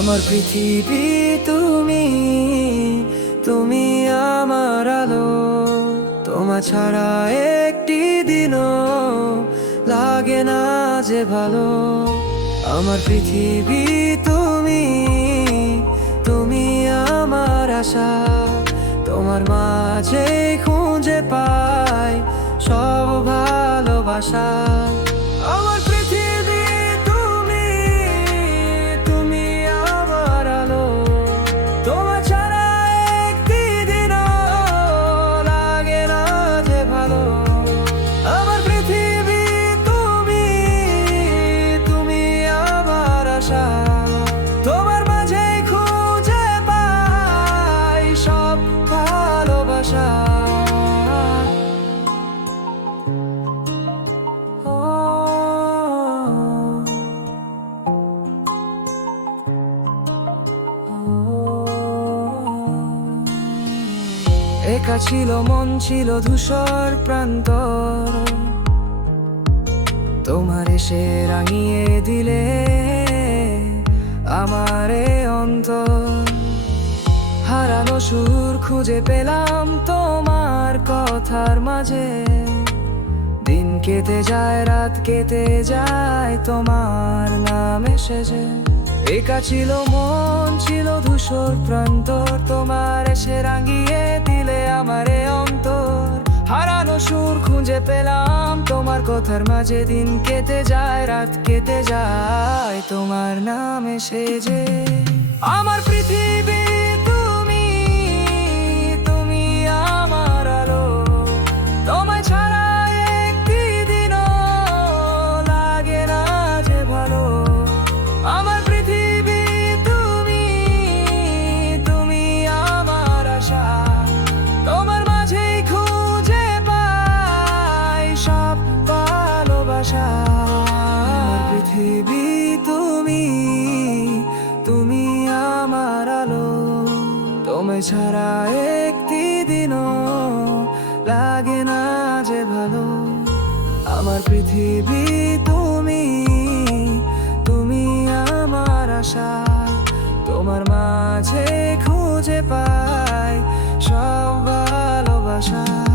আমার পৃথিবী তুমি, তুমি আমার আলো। তোমার ছাড়া একটি দিনও লাগে না যে ভালো। আমার পৃথিবী তুমি, তুমি আমার আশা। তোমার মাঝে খুঁজে পাই সব ভালোবাসা। আমার পৃথিবী তুমি, তুমি আমার আলো। তোমার ছাড়া একটি দিনও লাগে না যে ভালো। আমার পৃথিবী তুমি, তুমি আমার আশা। তোমার মাঝে খুঁজে পাই সব ভালোবাসা। একা ছিল মন, ছিল ধূসর প্রান্তর। তোমার এসে রাঙিয়ে দিলে আমার এ অন্তর। হারানো সুর খুঁজে পেলাম তোমার কথার মাঝে। দিন কেটে যায়, রাত কেটে যায়, তোমার নাম এসেছে। একা ছিল মন, ছিল ধূসর প্রান্তর। তোমার এসে রাঙিয়ে দিলে আমার এ অন্তর। হারানো সুর খুঁজে পেলাম তোমার কথার মাঝে। দিন কেটে যায়, রাত কেটে যায়, তোমার নাম এসেছে। আমার পৃথিবী তুমি, তুমি আমার আলো। তোমায় ছাড়া একটি দিনও লাগে না যে ভালো। আমার পৃথিবী তুমি, তুমি আমার আশা। তোমার মাঝেই খুঁজে পাই সব ভালোবাসা। আমার পৃথিবী তুমি, তুমি আমার আলো। তোমায় ছাড়া একটি দিনও লাগে না যে ভালো। আমার পৃথিবী তুমি, তুমি আমার আশা। তোমার মাঝে খুঁজে পাই সব ভালোবাসা।